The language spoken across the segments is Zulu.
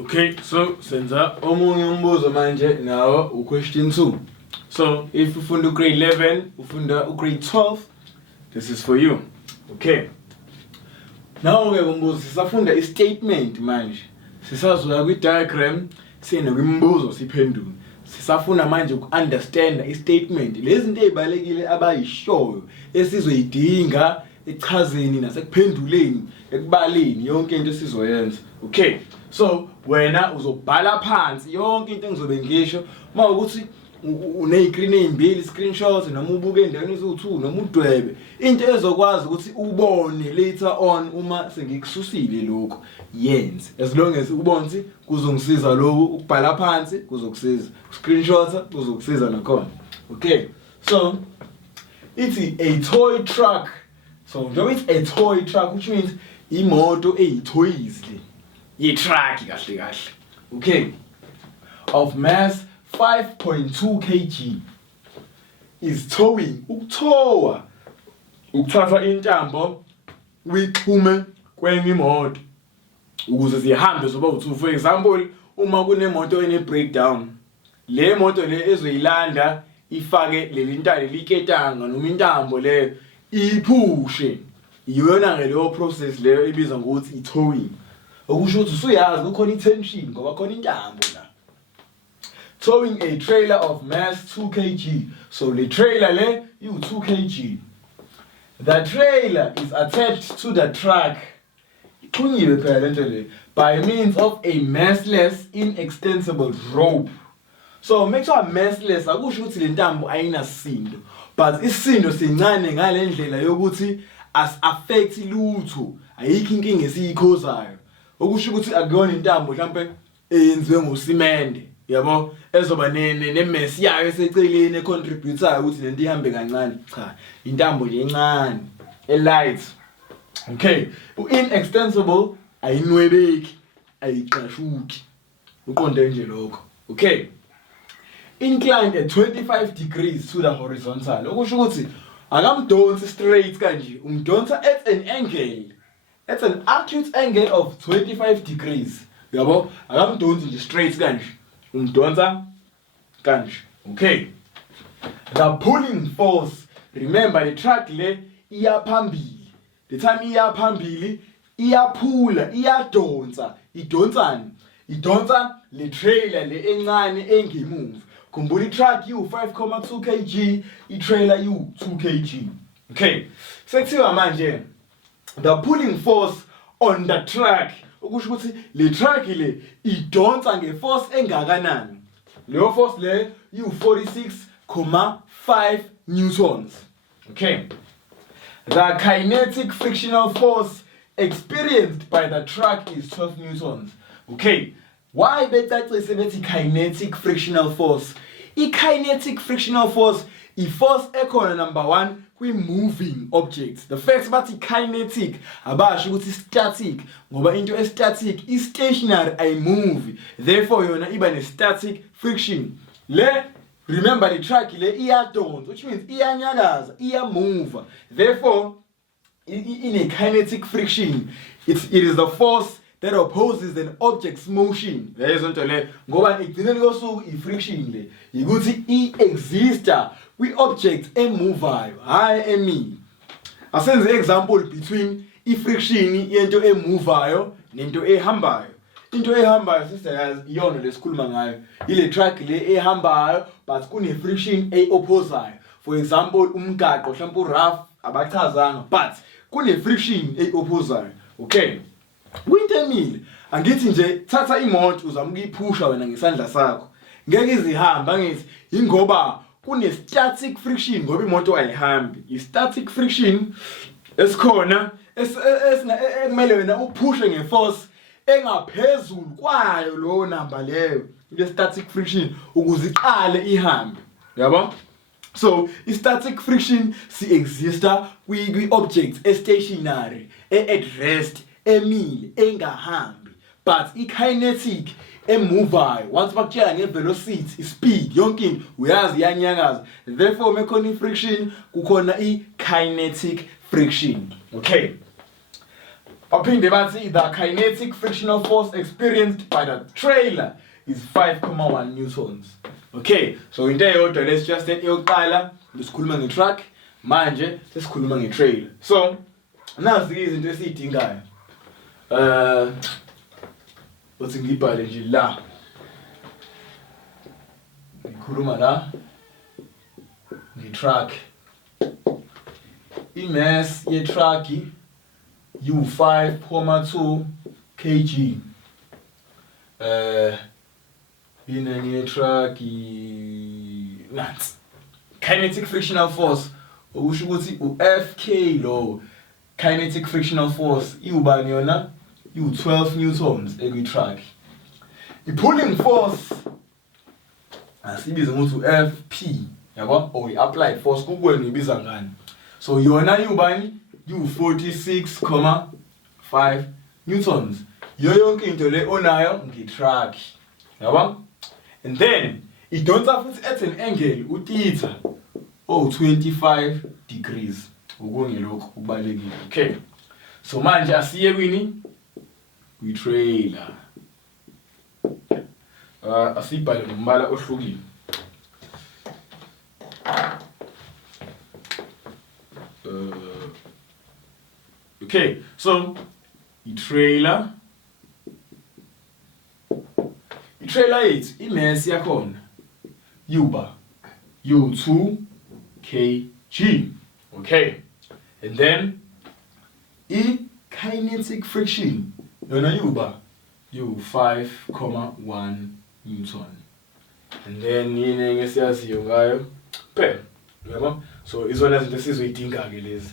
Okay, so senza omunye umbuzo manje nawo question 2. So if ufunda grade 11, ufunda grade 12, this is for you. Okay. Now we umbuzo sisafunda statement manje. Sisazoya kwi diagram sine kwimbuzo siphendule. Sisafuna manje ukunderstand statement. Lezi zinto ezibalekile abayishoyo esizoyidinga echazeni nasekuphenduleni ekubaleni yonke into esizoyenza. Okay. So wena uzobhala phansi yonke into engizobe ngisho mawukuthi une-screen ezimbili screenshots noma ubuke endaweni eziwu2 noma udwebe into ezokwazi ukuthi ubone later on uma sengikususile lokho yenze as long as ubone ukuthi kuzongisiza lokho ukubhala phansi kuzokusiza screenshot kuzokusiza nakhona. Okay, so it's a toy truck. So njengoba it's a toy truck, which means imoto eyitoys le yi-truck kahle kahle. Okay, of mass 5.2 kg is towing. Ukuthowa ukuthatha intambo uyixhume kwenye imoto ukuze zihambe zoba u2. For example, uma kunemoto ene breakdown, le moto le ezoyilanda ifake liketanga noma intambo le iphushe, iyona ngeleyo process leyo ibizwa ngokuthi i-towing. Okusho ukuthi usuyazi kukhona i-tension ngoba khona intambo la. Towing a trailer of mass 2 kg. So the trailer le you 2 kg. The trailer is attached to the truck by means of a massless inextensible rope. So make sure massless akusho ukuthi le ntambo ayinasindo, but isindo sincane ngale ndlela yokuthi as affect lutho, ayikho inkinga esiyikhozayo. Okusho ukuthi akuyona intambo mhlawumbe eyenziwe ngosimende, yabo, ezoba nemess yayo eseceleni econtributayo ukuthi lento ihambe kancane. Cha, intambo nje encane elight. Okay, inextensible ayinwebeki, ayiqashuki. Uqonde nje lokho. Okay, inclined at 25 degrees to the horizontal. Okusho ukuthi akamdonsi straight kanje, umdonsa at an angle, at an acute angle of 25 degrees. Yabo, akamdonsi nje straight kanje, umdonsa kanje. Okay, the pulling force, remember the truck le iya phambili. The time iya phambili iyaphula, iyadonsa, idonsani? Idonsa le trailer le encane engemuva. Khumbula i-truck u5.2 kg, i-trailer u2 kg. Okay, sekuthiwa manje the pulling force on the truck, okusho ukuthi le truck le idonsa ngeforce engakanani. Leyo force le u46.5 newtons. Okay, the kinetic frictional force experienced by the truck is 12 newtons. Okay, why betacise bethi kinetic frictional force? I-kinetic frictional force i-force ekhona number 1 kwi-moving objects. The fact bathi kinetic abasho ukuthi static ngoba into static i-stationary ayimove, therefore yona iba ne-static friction. Le remember the truck le iyadonsa, which means iyanyakaza, iyamove, therefore in a kinetic friction it is the force that opposes an object's motion. Lezo nto le ngoba igcineni kosuku i-friction le yikuthi i-exista kwi-object emovayo hayi emile. Asenze example between i-friction yento emovayo nento ehambayo. Into ehambayo sisayazi iyona lesikhuluma ngayo, ile truck le ehambayo but kune-friction e-opposayo. For example, umgaqo mhlawumbe u-rough abachazanga but kune-friction e-opposayo. Okay, kwinto emile angithi nje thatha imoto uzama ukuyiphusha wena ngesandla sakho, ngeke izihamba. Angithi ingoba kune-static friction ngoba imoto ayihambi. I-static friction esikhona ekumele wena uphushe ngeforce engaphezulu kwayo lowo number leyo, i-static friction, ukuze iqale ihambe. Yabo? So i-static friction si-exista kwi-object e-stationary, e-at rest, emile, engahambi. But i-kinetic emovayo, once bakutshela nge-velocity, i-speed, yonke into uyazi iyanyakaza. Therefore mekhona i-friction kukhona i-kinetic friction. Okay, Baphinde bathi the kinetic frictional force experienced by the trailer is 5.1 newtons. Okay, so into eyodwa let's just take eyokuqala sikhuluma nge-truck, manje sesikhuluma nge-trailer. So nazi izinto esiyidingayo. Uthi ngibhale nje la. Ngikhuluma la nge-truck. I-mass ye-truck u5.2 kg. Inenye ye-truck nansi. Kinetic frictional force okusho ukuthi u-FK lo kinetic frictional force iubani yona u12 newtons ekwi-truck. I-pulling force asibiza ukuthi u-FP yabo or i-applied force kukuwena uyibiza ngani. So yona iubani u46.5 newtons. Yonke into le onayo ngi-truck yabo. And then idonsa futhi at an angle u-theta 25 degrees. Ukungelokho kubalekile. Okay. So manje asiye kwini kwi-trailer. Asibhale ngombala ohlukile. Okay, so i-trailer yethu i-mass yakhona yuba u2 kg. Okay, and then i-kinetic friction yona yuba u5.1 newton. And then yini ngesiyaziyo ngayo phela yabo. So izona zinto esizoyidinga ke lezi.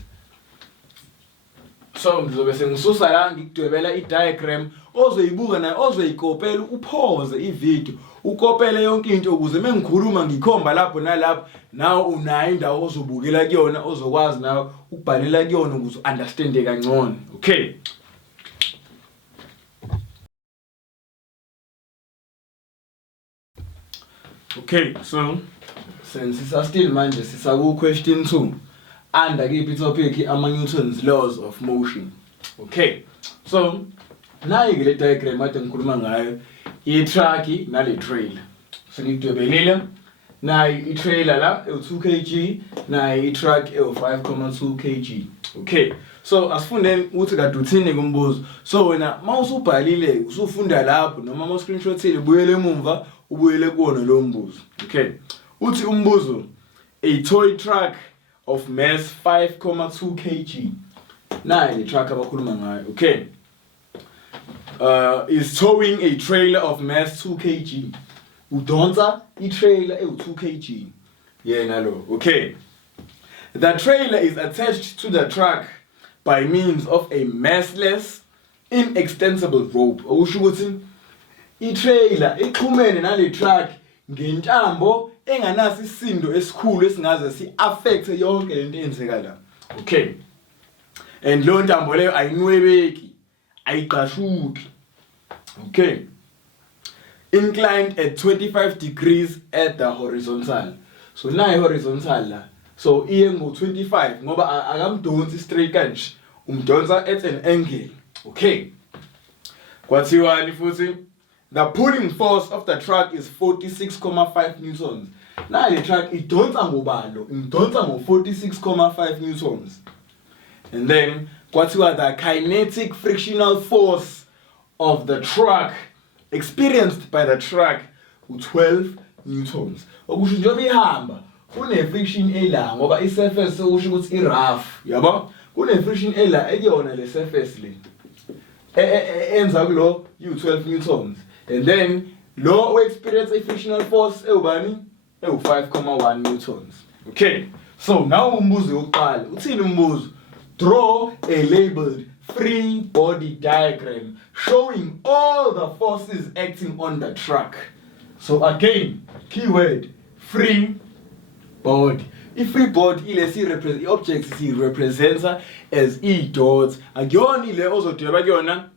So ngizobe sengisusa la ngikudwebela i-diagram ozoyibuka nayo ozoyikopela upause i-video ukopele yonke into ukuze mengikhuluma ngikhomba lapho nalapho nawe unayo indawo ozobukela kuyona ozokwazi nawe ukubhalela kuyona ukuze understand kangcono. Okay. Okay, so since still manje sisaku question 2 under kiphi topic ama-Newton's laws of motion. Okay, so nayi ke le diagram ade ngikhuluma ngayo i-truck nale trailer. So ngidwebelile nayi i-trailer la e2 kg nayi i-truck e5.2 kg. Okay, so asifundeni ukuthi kade uthini kumbuzo. So wena mawusubhalile usufunda lapho noma ma-screenshotile buyele emumva ubuyele kuwona lo mbuzo. Okay, uthi umbuzo a toy truck of mass 5.2 kg. Nayi le-truck abakhuluma ngayo. Okay, is towing a trailer of mass 2 kg. Udonsa i-trailer e2 kg. Yeah, nalo. Okay. The trailer is attached to the truck by means of a massless, inextensible rope. Okusho ukuthi i-trailer ixhumene nale truck ngentambo enganasi isindo esikhulu esingaze si-affect yonke lento eyenzeka la. Okay. And lo ntambo leyo ayinwebeki, ayiqashuki. Okay. Inclined at 25 degrees at the horizontal. So nayi horizontal la. So iye ngo-25 ngoba akamdonsi straight kanje, umdonsa at an angle. Okay. Kwathiwani futhi the pulling force of the truck is 46.5 newtons. Nayi le truck idonsa ngobalo, idonsa ngo-46.5 newtons. And then kwathiwa the kinetic frictional force of the truck experienced by the truck u12 newtons. Okusho njengoba ihamba kune-friction ela ngoba i-surface usho ukuthi i-rough yabo. Kune-friction ela ekuyona le surface le enza kulo u12 newtons. And then lo we-experience a-frictional force ewubani ewu5.1 newtons. Okay, so now umbuzo yokuqala uthini umbuzo? Draw a labeled free body diagram showing all the forces acting on the truck. So again, keyword free body. I-free body ile objects represents as e-dots. Akuyona ile ozodweba kuyona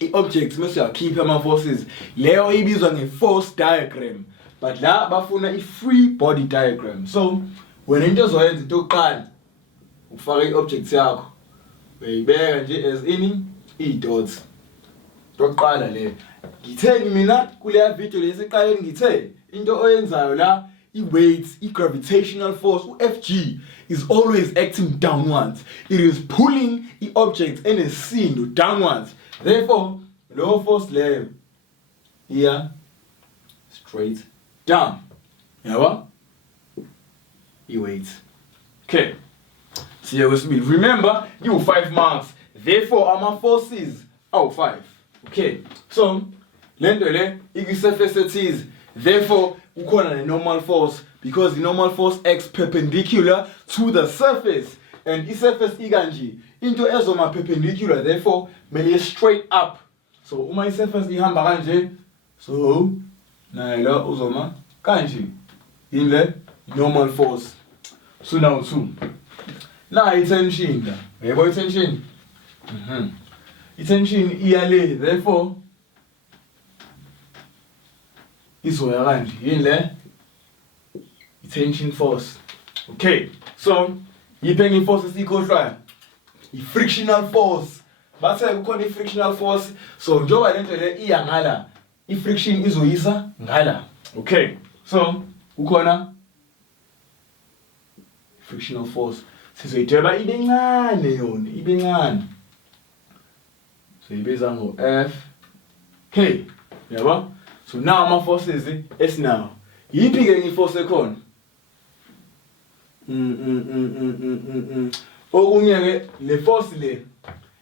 i-objects mase uyakhipha ama-forces. Leyo ibizwa nge-force diagram. But la bafuna i-free body diagram. So wena into ozoyenza into yokuqala ufaka i-objects yakho uyibeka nje as ini i-dots. Oqala le. Ngitheni mina kule video lesiqaleni ngithe into oyenzayo la i-weight, i-gravitational force, u-FG is always acting downwards. It is pulling i-object enesindo downwards. Therefore, low force level here straight down. Yabo? I-weight. Okay. See how we remember you 5 marks. Therefore, yamaForces are 5. Okay. So, lento le ikwi-surface ethize. Therefore, ukhona the normal force because the normal force acts perpendicular to the surface and the surface ikanje into ezoma perpendicular. Therefore, mele straight up. So, uma i-surface ihamba kanje, so nayo la uzoma kanje in the normal force. So now 2. Now i-tension la. Yebo i-tension. I-tension iyale. Therefore, izoya kanje yini le i-tension force. Okay, so yiphi force esikhohlwayo? I-frictional force. Bathe kukhona i-frictional force, so njengoba lento le iya ngala, i-friction izoyisa ngala. Okay, so kukhona frictional force. Sizoyidweba ibe ncane yona, ibe ncane. So ibiza ngo F K. Yabo? So now yamaForces esinawo. Yiphi ke iforce ekhona? Okunye ke le force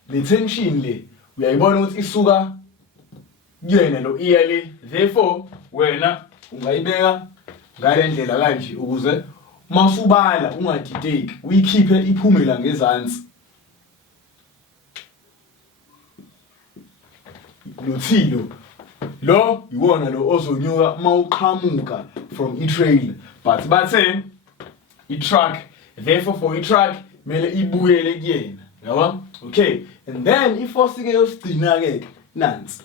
le tension le uyayibona ukuthi isuka kuyena lo iyale. Therefore wena ungayibeka ngale ndlela kanje ukuze masubala ungadideki uyikhiphe iphume la ngezansi. Luthilo lo iwona lo ozonyuka mawuqhamuka from i-trail, but bathe i-truck. Therefore for i-truck mele ibuyele kuyena. Yabo? Okay, and then i-force ke yosigcina ke nansi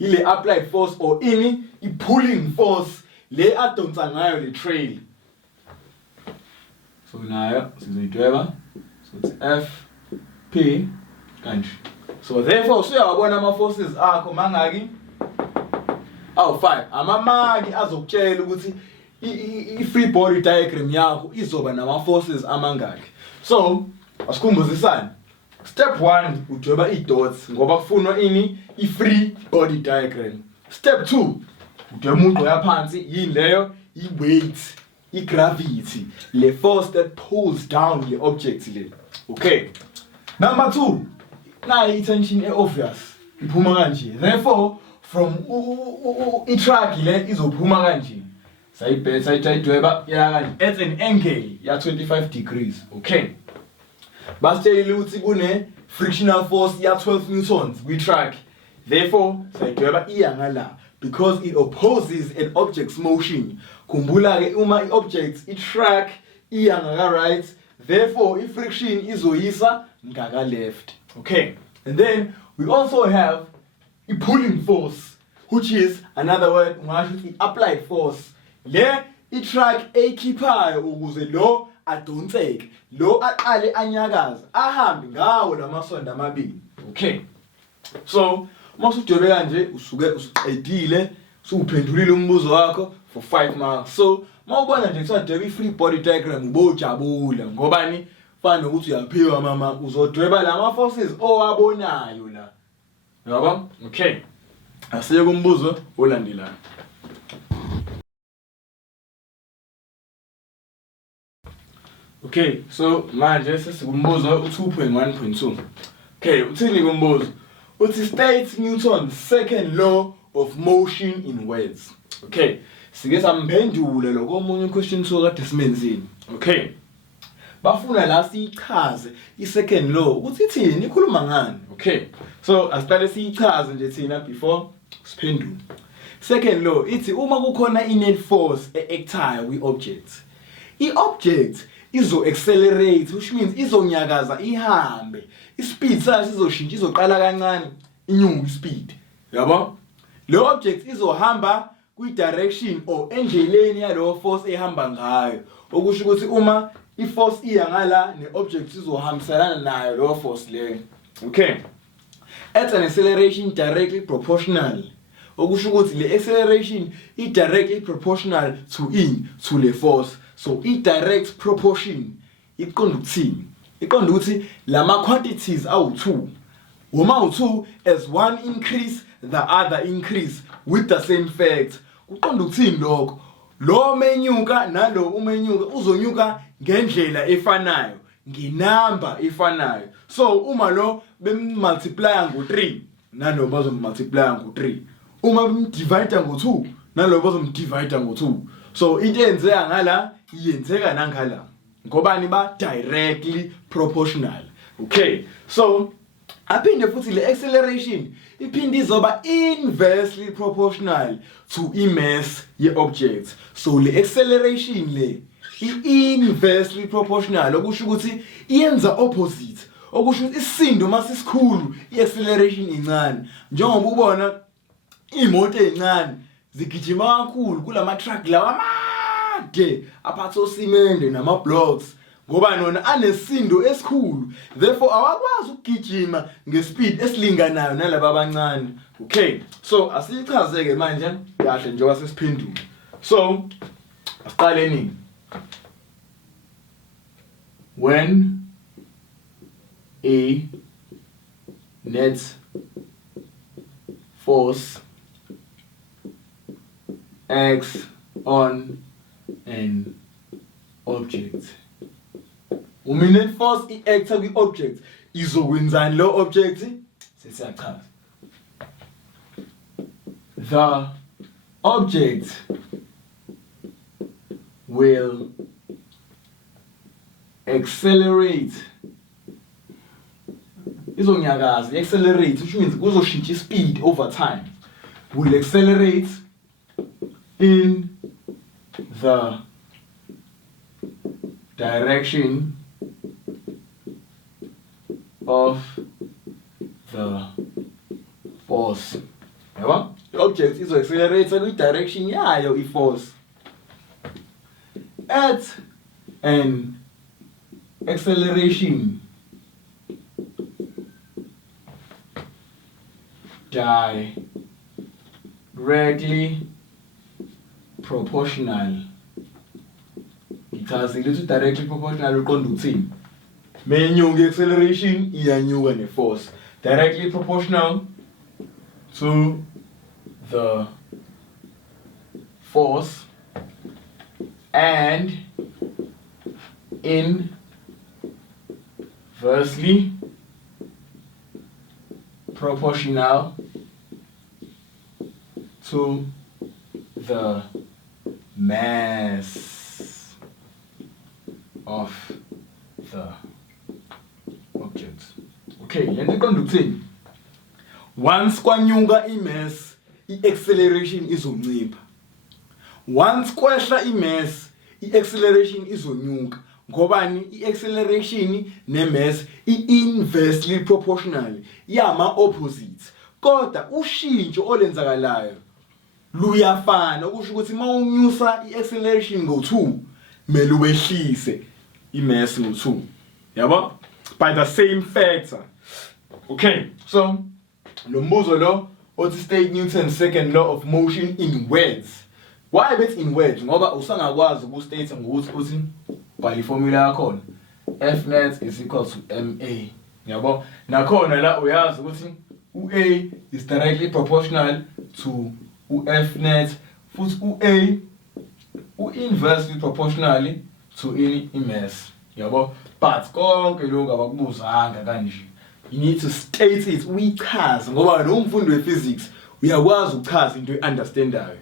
ile applied force or i-pulling force le adonsa ngayo le trail. So nayo sizoyidweba, so it's F P kanje. So therefore usuyawabona yamaForces akho mangaki awu 5. Amamaki azokutshela ukuthi i-free body diagram yakho izoba namaForces amangaki. So asikhumbuzisane. Step 1 udweba i-dots ngoba kufunwa i-free body diagram. Step 2 udweba umugqa yaphansi yini leyo i-weight, i-gravity, le force that pulls down the object le. Okay. Number 2, nayo i-tension e-obvious iphuma kanje. Therefore from i-truck le izophuma kanje. Sayidweba ya kanje at an angle ya 25 degrees. Okay. Basitshela ukuthi kune frictional force ya 12 newtons kwi-truck. Therefore sayidweba iya ngala because it opposes an object's motion. Khumbula ke uma i-object i-truck iya ngaka right, therefore i-friction izoyisa ngaka left. Okay, and then we also have a pulling force, which is another word ungasho applied force. Le i-truck ekhiphayo ukuze lo adonseke, lo aqale anyakaza ahambe ngawo lamasondo amabili. Okay, so masudwebe kanje usuke usuqedile usuphendulile umbuzo wakho for 5 marks. So mawubona nje kusodweba i-free body diagram ubojabula ngobani fana nokuthi uyaphiwa mama uzodweba lamaForces owabonayo la. Yabo? Okay, asiye kumbuzo olandelayo. Okay, so manje sesikumbuzo u2.1.2. Okay, uthini kumbuzo? Uthi state Newton's second law of motion in words. Okay, sike samphendula lo komunye question kade simenzini. Okay, bafuna la sichaze i-second law ukuthi ithini ikhuluma ngani. Okay, so asiqale sichaze nje thina before siphendule. Second law ithi uma kukhona i-net force e-actayo kwi-object, i-object izo-accelerate, which means izonyakaza ihambe. I-speed sayo izoshintsha, izoqala kancane inyuke i-speed. Yabo? Le object izohamba kwi-direction or endleleni yalowo force ehamba ngayo. Okusho ukuthi uma i-force iya ngala ne-object izohambiselana nayo lowo force leyo. Okay. At an acceleration directly proportional. Okusho ukuthi le acceleration is directly proportional to le force. So i direct proportion iqonda ukuthini? Iqonda ukuthi lama quantities awu2. Uma u2 as one increase the other increase with the same fact. Kuqonda ukuthini lokho? Lo menyuka nalo umenyuka uzonyuka ngendlela efanayo, nginamba efanayo. So uma lo bemultiply ngo3 nalo bazomultiply ngo3. Uma bemdivide ngo2 nalo bazomdivide ngo2. So into eyenzeka ngala iyenzeka nangala. Ngobani ba directly proportional. Okay. So aphinde futhi le acceleration iphinde izoba inversely proportional to mass ye object. So le acceleration le inversely proportional okusho ukuthi iyenza opposite. Okusho ukuthi isisindo masisikhulu iacceleration incane. Njengoba ubona imoto ezincane zigijima kakhulu kulama truck lawa amade aphatha osimende nama blocks ngoba nona anesindo esikhulu, therefore awakwazi ukugijima ngespeed esilinganayo nalabo abancane. Okay, so asichazeke manje kahle njengoba sesiphendula. So asiqale nini? When a net force acts on an object. Net force acts on the object. Izokwenzani lo object? Sesiyachaza. The object will accelerate. Izonyakaza, accelerate, which means kuzoshintsha speed over time. Will accelerate in the direction of the force. Yabo? The object is accelerated with direction yayo i-force. At an acceleration directly proportional. Because it is directly proportional uqonda ukuthini? Menyuka acceleration iyanyuka ne-force. Directly proportional to the force and inversely proportional to the mass of the object. Okay, lento iqonda ukuthini? Once kwanyuka i-mass, i-acceleration izoncipha. Once kwehla i-mass, i-acceleration izonyuka. Ngobani? I-acceleration ne-mass i-inversely proportional, yama opposites. Kodwa ushintsho olenzakalayo luyafana, okusho ukuthi mawunyusa i-acceleration ngo2 mele uwehlise i-mass ngo2. Yabo? By the same factor. Okay, so lo mbuzo lo othi state Newton's second law of motion in words. Why bet in words? Ngoba usangakwazi ukustate ngokuthi uthi by formula yakhona F net is equal to MA. Yabo? Nakhona la uyazi ukuthi uA is directly proportional to uF net, futhi uA inversely proportionally to any mass. Yabo? But konke lokho abakubuzanga kanje. You need to state it, uyichaze ngoba lo mfundi we-physics uyakwazi ukuchaza into understandayo.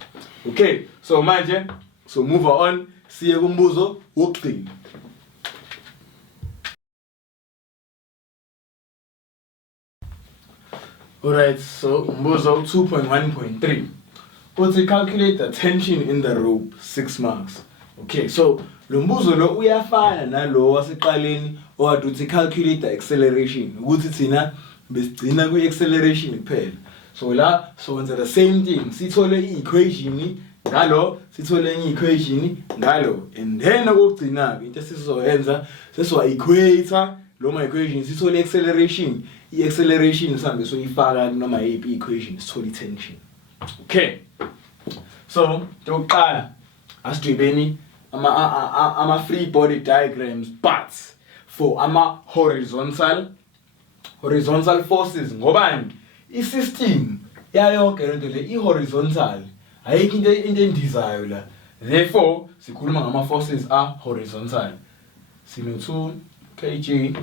Okay, so manje so move on siye kumbuzo wokugcina. Alright, so umbuzo 2.1.3. Uthi calculate the tension in the rope, 6 marks. Okay, so lo mbuzo lo uyafana nalo wasiqaleni owathi uthi calculate the acceleration. Ukuthi thina besigcina kwi-acceleration kuphela. So la so wenza the same thing. Sithole i-equation ngalo, sithole enye i-equation ngalo. And then okugcina into esizoyenza sesiwa equator lo ma equation sithole acceleration, i-acceleration sihambe soyifaka noma yiphi equation sithole tension. Okay, so yokuqala asidwebeni ama free body diagrams, but for ama horizontal forces ngobani i-system yayonke lento le i-horizontal ayikho into endizayo la, therefore sikhuluma ngama forces are horizontal. Sino 2 kg,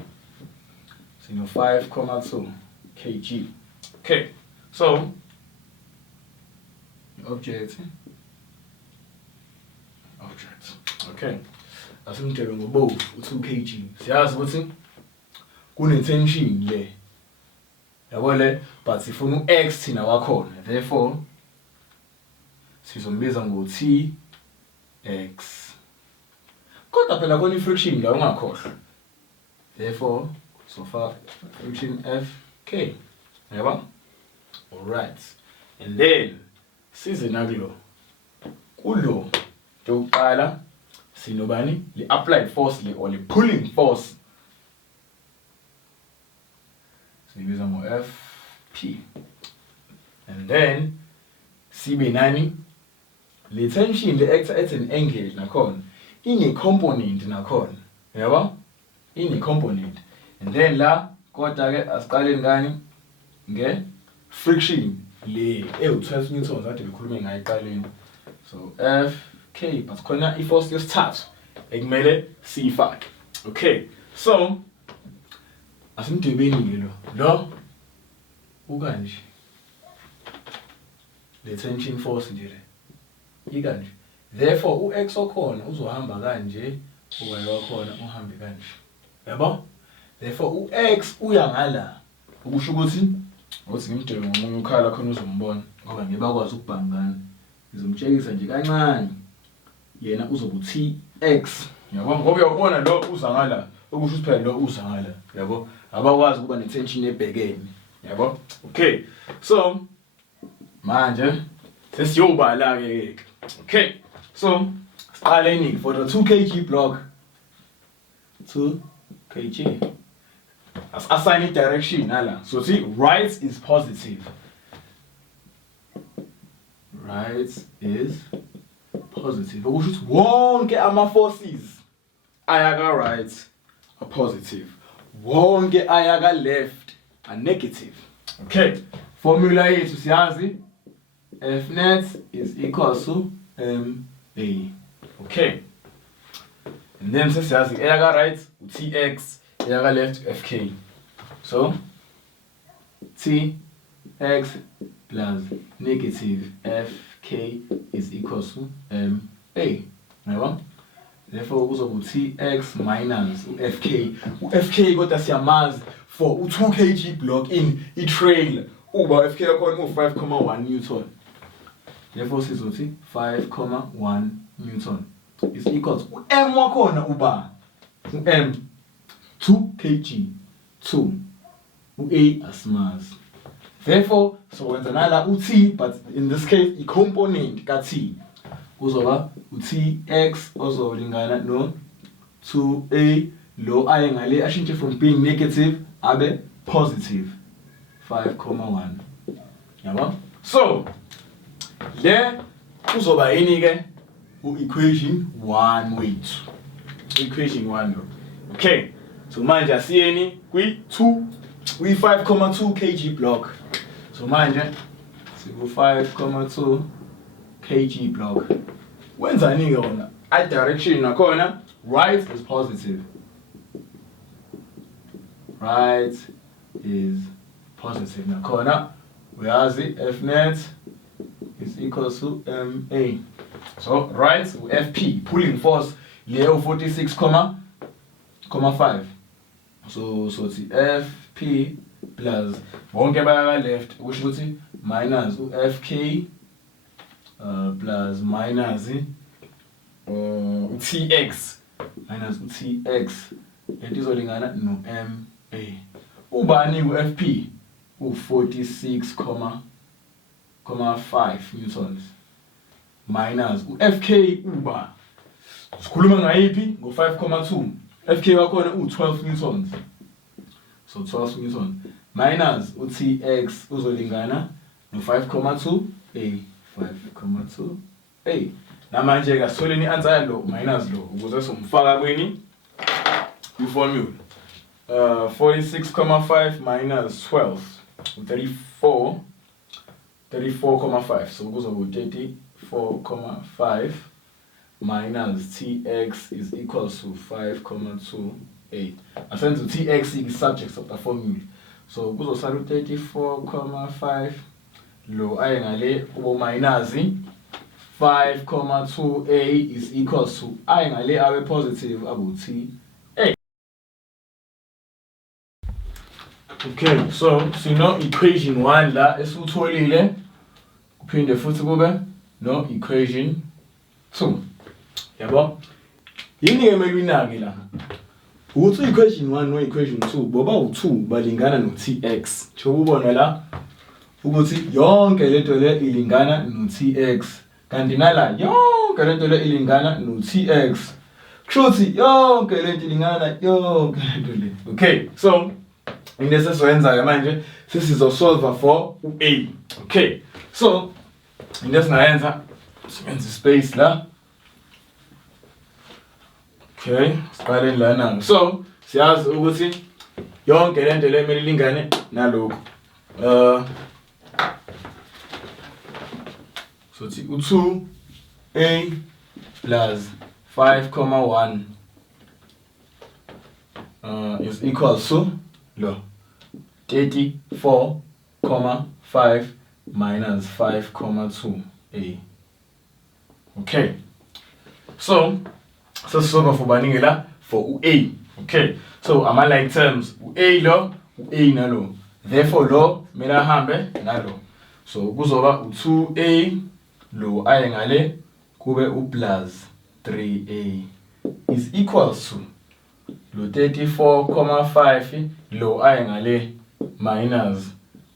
sino 5,2 kg. Okay, so object, okay, asimdebe ngobovu u2 kg. Siyazi ukuthi kune tension le, yabo le, but sifuna u-x thina wakhona, therefore sizombiza ngo Tx. Kodwa phela kona i-friction la ungakhohlwa, therefore so far friction Fk, yabo. Alright, and then size nakulo kulo yokuqala sinobani le applied force le or le pulling force sibiza ngo Fp, and then sibe nani le tension le acts at an angle nakhona ine component nakhona, yabo, ine component, and then la kodwa ke asiqale ngani nge friction le ewu-12 newtons kade bekhulume ngayo eqaleni. So Fk, but khona i-force yesithathu ekumele siyifake. Okay, so asimdebeni lo ukanje le tension force nje le ikanje, therefore u-x okhona uzohamba kanje, u-y wakhona uhambe kanje, yabo. Therefore u-x uya ngala, ukusho ukuthi ngimdebe ngomunye ukhala khona uzombona ngoba ngibakwazi ukubhangana, ngizomtshekisa nje kancane, yena uzoba uTx, yabo, ngoba uyabona lo uza ngala, okusho ukuthi phela lo uza ngala, yabo, abakwazi ukuba ne-tension ebhekene, yabo. Okay, so manje sesiyobala ke. Okay, so siqaleni for the 2 kg block, 2 kg, assign it direction nala, so see right is positive, right is positive, okusho ukuthi wonke ama forces ayaka right are positive, wonke ayaka left are negative. Okay, formula yethu siyazi F net is equals to ma. Okay, and then sesiyazi ayaka right uTx, ayaka left Fk, so Tx plus negative Fk is equals to ma, yabo. Therefore kuzoba Tx minus Fk, Fk kodwa siyamazi for u2 kg block in i-trail uba Fk yakhona u5,1 newton, therefore sizothi 5,1 newton is equals to m wakhona uba m 2 kg 2, u-a asimazi, therefore so wenza nala u-t, but in this case i-component ka-t kuzoba u-Tx ozolingana no 2a, lo aye ngale ashintshe from being negative abe positive 5,1, yabo. So le kuzoba yini ke u-equation 1 wethu, equation 1 lo. Okay, so manje asiyeni kwi-5,2 kg block, so manje siku 5,2 kg block. Wenzani ke yona? A direction nakhona right is positive. Right is positive nakhona uyazi F net is equals to ma. So right Fp pulling force leyo 46,5. So it's Fp plus bonke baka left kusho ukuthi minus uFk plus minus Tx minus Tx entizolingana no ma. Ubani uFp u46,5 newtons minus uFk uba sikhuluma ngayiphi ngo 5,2, Fk wakhona u12 newtons, so 12 newton minus uTx uzolingana no5,2a 5,2a. Namanje ke asitholeni i-answer yalo minus lo ukuze somfaka kweni i-formula. 46,5 minus 12 34,5, so kuzoba 34,5 minus Tx is equals to 5,2a. Asenze Tx is subject of the formula, so kuzosala 34,5 lo ayengale ubo minus 5,2a is equals to ayengale abe positive abu T. Okay, so sino equation 1 la esutholile kuphinde futhi kube no equation 2. Yabo? Yini emele uyinake la? Ukuthi equation 1 no equation 2 boba u2 balingana no Tx. Chokubona la ukuthi yonke lento le ilingana no Tx. Kanti nala yonke lento le ilingana no Tx. Kushuthi yonke lento ilingana yonke lento le. Okay, so into sesizoyenza manje sesizosolve for u-a. Okay, so into esingayenza sibenze space la. Okay, siqale lana. So siyazi ukuthi yonke lento le kumele ilingane nalokho. So it's u2a plus 5,1 is equals to lo 34,5 minus 5,2a. Okay, so solve for baningela for u-a. Okay, so am I like terms u-a lo u-a nalo, therefore lo mina hambe nalo, so kuzoba u2a lo ayengale kube u plus 3a is equals to lo 34,5 lo ayengale minus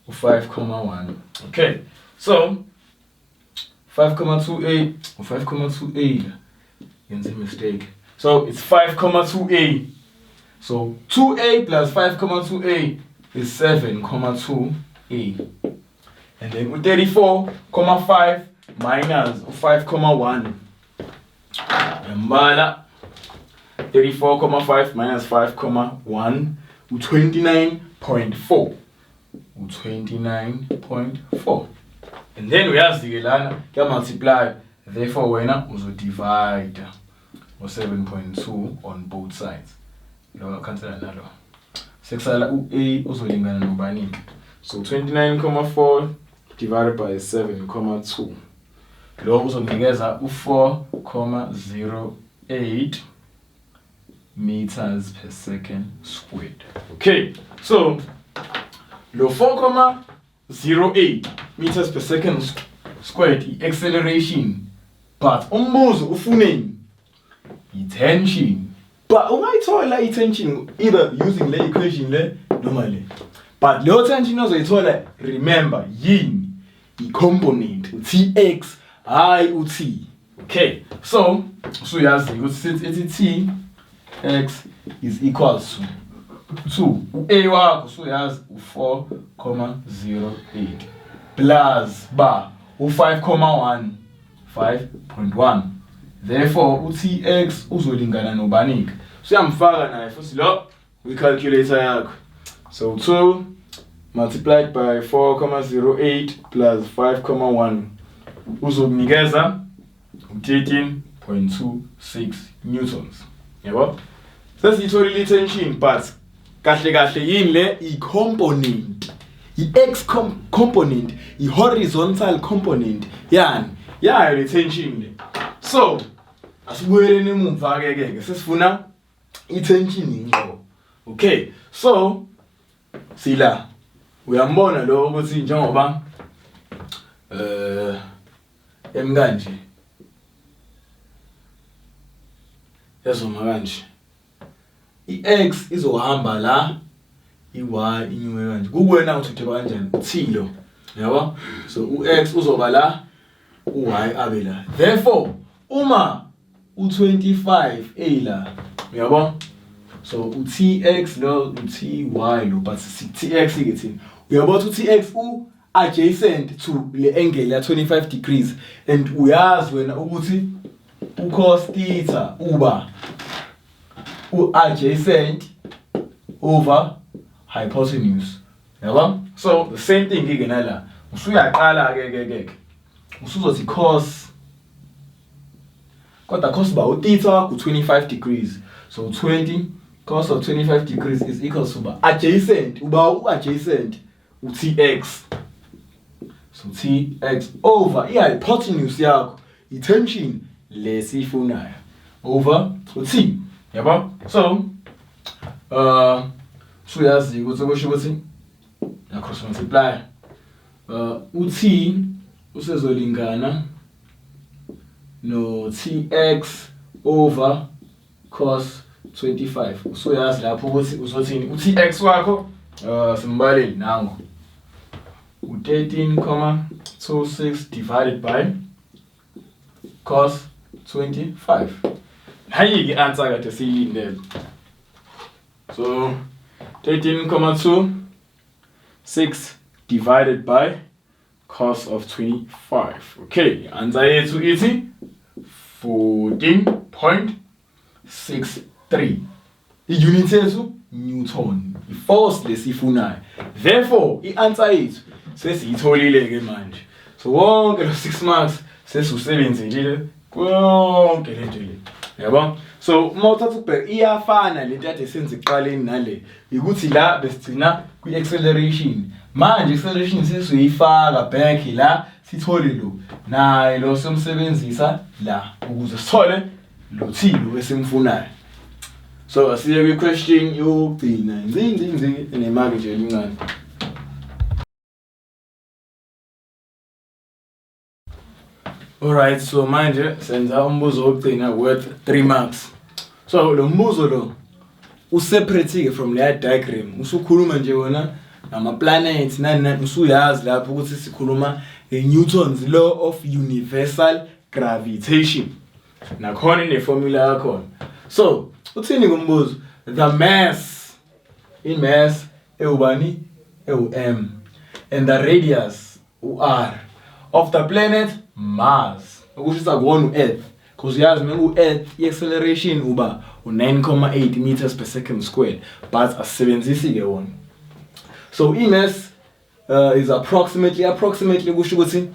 5,1. Okay, so 5,2a or 5,2a, yenze mistake. So it's 5,2a. So 2a plus 5,2a is 7,2a. And then 34,5 minus 5,1. Mbala 34,5 minus 5,1 u29.4. U29.4. And then we have the multiply, therefore wena uzo divide or 7.2 on both sides. Lo cancel nalo. Seksala u-a uzolingana nobani. So 29,4 divided by 7,2. Lo uzonginikeza u4,08 meters per second squared. Okay, so lo 4,08 meters per second squared acceleration, but umbuzo ufuneni tension. But ungayithola i-tension either using the equation le normally. But leyo tension ozoyithola, remember yini i-component Tx hayi uT. Okay, so uyazi ukuthi sithi Tx is equals to a wakho uyazi u4,08 plus ba u5,1 5.1. Therefore uTx uzolingana nobani. So uyamfaka naye futhi lo we-calculator yakho. So 2 multiplied by 4,08 plus 5,1 uzokunikeza 13.26 newtons. Yabo? Sesiyitholile tension, but kahle yini le i-component, i-x component, i-horizontal component yani yayo le tension le. So asibuyeleni emumva ke sesifuna i-tension ingqo. Okay, so sila uyambona lo ukuthi njengoba emkanje yazoma kanje, i-x izohamba la, i-y inyuke kanje. Kuwena uthi kanjani T lo, yabo? So u-x uzoba la, u-y abe la. Therefore uma u25 a la, yabo? So uTx lo uTy lo, but Tx ikethi uyabona ukuthi Tx adjacent to le angle ya 25 degrees, and uyazi wena ukuthi cos theta uba adjacent over hypotenuse. Yabo? So the same thing ke nala. Usuyaqala ke usuzothi cos, kodwa cos ba theta ku 25 degrees. So 20 cos of 25 degrees is equals to adjacent adjacent Tx. So Tx over hypotenuse yakho, tension lesifunayo, over T. Yabo? So uyazi ukuthi kusho ukuthi ya cross multiply uT usezolingana no Tx over cos 25. Usuyazi lapho ukuthi uzothini uTx wakho simbaleni nango u13.26 divided by cos 25. Hayi ke answer kade siyilindele. So 13.26 divided by cos of 25. Okay, answer yethu ithi 14.63. I-unit yethu Newton, i-force lesifunayo. Therefore, i-answer yethu sesiyitholile ke manje. So wonke lo 6 marks sesusebenzile konke lento le. Yabo? So uma uthatha ukubheka iyafana lento ade senze iqaleni nale. Ukuthi la besigcina kwi-acceleration. Manje acceleration sesuyifaka back la sithole lo. Naye lo somsebenzisa la ukuze sithole lo T lo esimfunayo. So asiye kwi-question yokugcina. Nzinzi enemali nje elincane. Alright, so manje senza umbuzo wokugcina worth 3 marks. So lo mbuzo lo useparate from le diagram. Usukhuluma nje wona ama planets nani usuyazi lapho ukuthi sikhuluma Newton's law of universal gravitation. Nakhona ine formula yakho. So uthini kumbuzo? The mass in mass ewubani m, and the radius r of the planet Mars. Ukusho akuwona uEarth, because uyazi uEarth i-acceleration uba u9.8 meters per second squared, but asebenzisi ke wona. So mass is approximately kusho ukuthi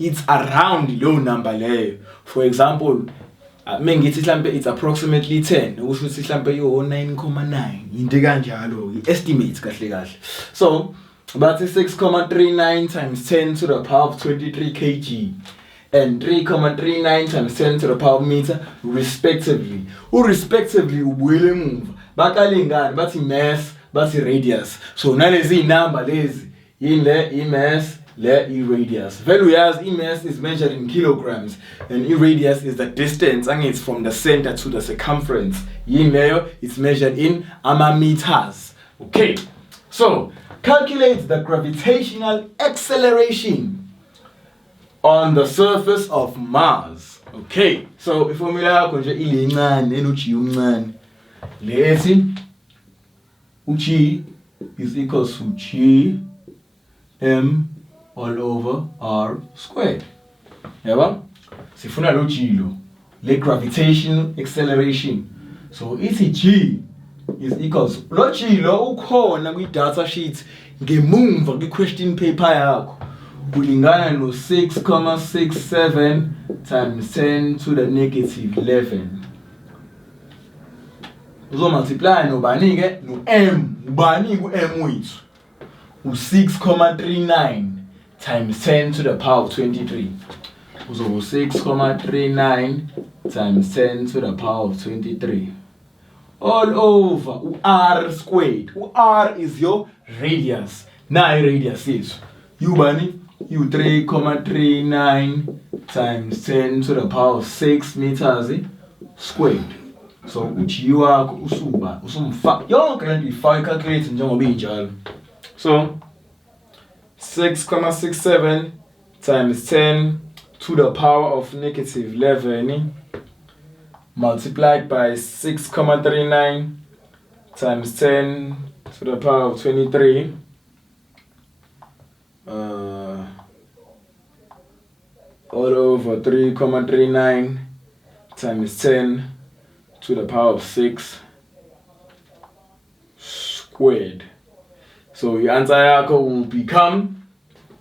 it's around low number leyo. For example, mengithi mhlambe it's approximately 10, ukusho ukuthi mhlambe yo 9.9 into kanjalo, i-estimate kahle. So but 6.39 times 10 to the power of 23 kg and 3.39 times 10 to the power of meter respectively. Respectively ubuyele emuva. Bakalingana bathi mass bathi radius. So nalezi number lezi in le mass le radius. Vele uyazi mass is measured in kilograms and radius is the distance it's from the center to the circumference. Leyo it's measured in meters. Okay. So calculate the gravitational acceleration on the surface of Mars. Okay, so ifomula yakho nje ilencane enoG umncane. Lethi uG is equals to G m all over r squared. Yabo? Sifuna lo G lo, le gravitational acceleration. So ithi G is equals lo G lo ukhona kwi data sheet ngemumva kwi question paper yakho. Kulingana no 6.67 times 10 to the negative 11. Uzo multiply no bani ke no m, ubani ku m wethu u6.39 times 10 to the power of 23. Uzo 6.39 times 10 to the power of 23. All over r squared. R is your radius. Now radius is ubani u3.39 times 10 to the power of 6 meters squared. So uG wakho usuba usumfaka yonke lento ifaka calculate njengoba injalo. So 6.67 times 10 to the power of negative 11 multiplied by 6.39 times 10 to the power of 23 all over 3,39 times 10 to the power of 6 squared. So your answer yakho will become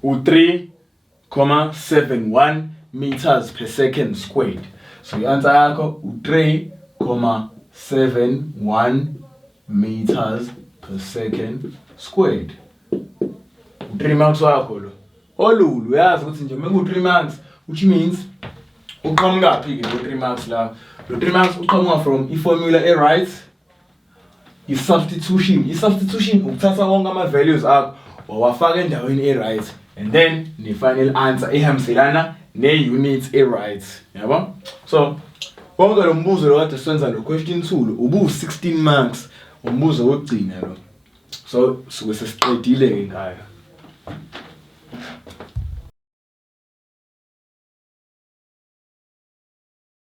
3,71 meters per second squared. So your answer yakho 3,71 meters per second squared. 3 marks wakho lo. Olulu uyazi ukuthi nje manje 3 marks, which means uqhamuka phi ke 3 marks la. Lo 3 marks uqhamuka from formula a right. Substitution ukuthatha wonke ama values akho wawafaka endaweni e right and then the final answer ehambiselana ne units e right. Yabo? So konke lo mbuzo lo kade senza lo question 2 lo ubu 16 marks umbuzo wokugcina lo. So suke sesiqedile ke ngayo.